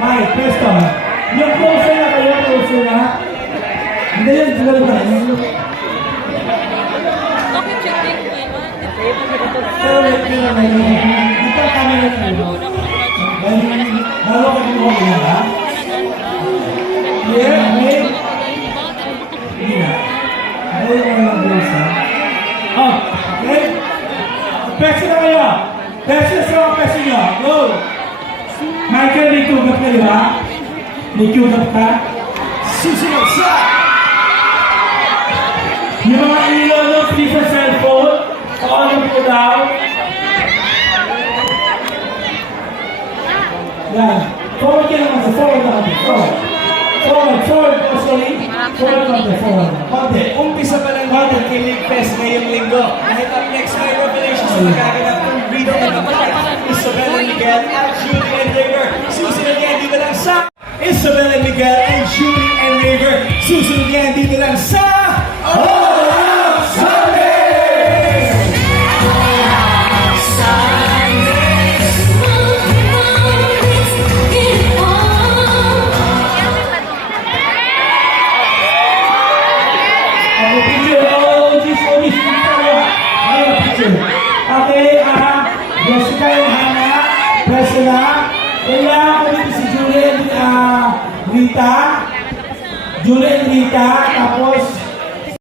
Mike, presto. Yung closer na kayo, closer na. Hindi yun, siguro ba? Bakit checking ko yun? Pero wait nyo na dito kami na kayo. Bago ka kinuha ko na, ha? Here, wait. Hindi na. Bago ka na lang, ha? Oh, okay. Peso na kayo. Peso sa mga peso nyo. Go. Michael, may tugat kayo, ha? May tugat ka? Susunod sa! Yung mga ilaw nyo, please sa cellphone. On po daw. Yan. Forward ka naman sa forward na kami. Forward. Sorry. Forward kami. Konti. Umpisa pa lang natin kay League Fest ngayong linggo. Dahil up next may revelations na magaganap ng Rito and Isabel and Miguel at Julie and Raver. Susunod yan dito lang sa Isabel and Miguel and Julie and Raver. Susunod yan dito lang sa All Out Sunday! Okay, Jessica yung Hana, preso na. Kailangan ko dito si Julie and Rita. Julie and Rita, tapos